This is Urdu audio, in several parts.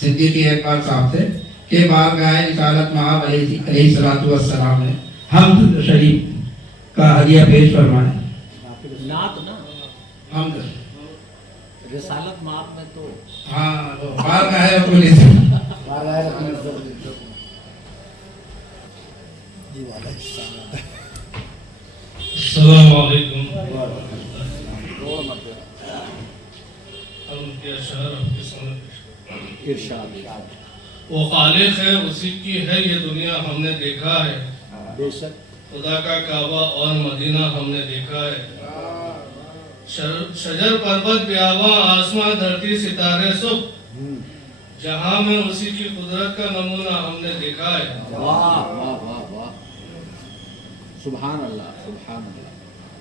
صدیقی اکبر صاحب سے کہ بارگاہ رسالت مآب علیہ السلام نے حمد شریف کا ہدیہ پیش فرمائے. نعت نا حمد رسالت مآب میں تو ہاں بارگاہ رسول السلام. السلام علیکم. ہم کے اشعار آپ کے سامنے ارشاد وہ خالق ہے اسی کی ہے یہ دنیا ہم نے دیکھا ہے. بے شک خدا کا کعبہ اور مدینہ ہم نے دیکھا ہے. شجر پربت بیاباں آسمان دھرتی ستارے سب جہاں میں اسی کی قدرت کا نمونہ ہم نے دیکھا ہے. واہ واہ واہ واہ سبحان اللہ سبحان اللہ.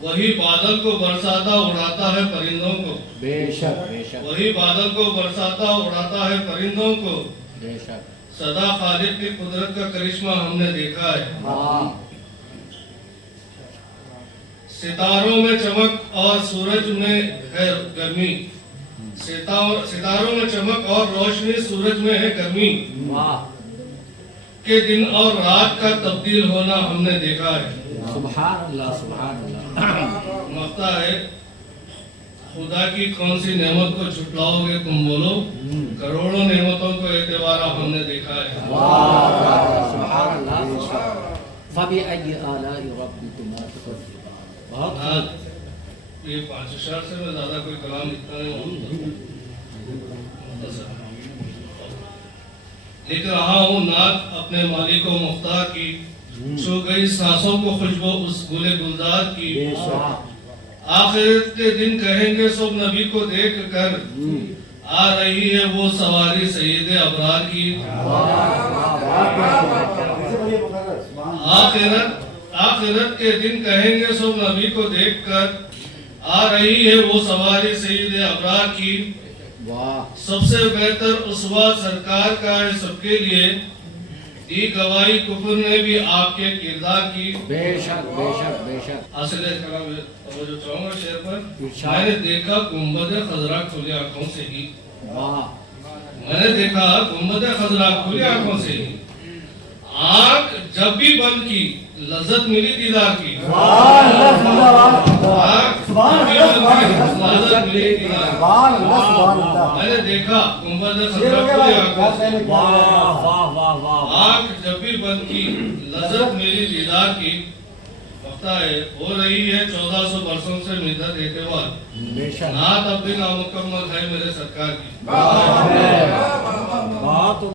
وہی بادل کو برساتا اڑاتا ہے پرندوں کو. بے شک بے شک وہی بادل کو برساتا اڑاتا ہے پرندوں کو. بے شک سدا خالق کی قدرت کا کرشمہ ہم نے دیکھا ہے. واہ ستاروں میں چمک اور سورج میں ہے گرمی. ستاروں میں چمک اور روشنی سورج میں ہے گرمی. واہ کہ دن اور رات کا تبدیل ہونا ہم نے دیکھا ہے. سبحان اللہ سبحان اللہ. مقطع ہے خدا کی کون سی نعمت کو جھٹلاؤ گے تم بولو کروڑوں نعمتوں کو اعتبارہ ہم نے دیکھا ہے. واہ سبحان اللہ. فبأي آلاء ربكما تكذبان. بہت آج یہ 5 اشعار سے میں زیادہ کوئی کلام لکھتا نہیں ہوں. لکھ رہا ہوں نعت اپنے مالک و مختار کی چھو گئی سانسوں کو خوشبو اس گل گلزار کی. آخرت کے دن کہیں گے سب نبی کو دیکھ کر آ رہی ہے وہ سواری سید ابرار کی. آخرت کے دن کہیں گے سب نبی کو دیکھ کر آ رہی ہے وہ سواری سید ابرار کی. سب سے بہتر اسوہ سرکار کا ہے سب کے لیے دی گواہی کفر نے بھی آپ کے کردار کی. بے شک بے شک بے شک. حاصل کلام توجہ چاہوں گا شعر پر. میں نے دیکھا گنبد خضرا کھلی آنکھوں سے ہی. میں نے دیکھا گنبد خضرا کھلی آنکھوں سے ہی. آنکھ جب بھی بند کی لذت ملی دیدار کی. میں نے دیکھا گنبد خضرا کھلی آنکھوں سے. آنکھ جب بھی بند کی لذت ملی دیدار کی. وقتہ ہے ہو رہی ہے 1400 برسوں سے مدت اعتبار. نعت اب بھی نامکمل ہے میرے سرکار کی.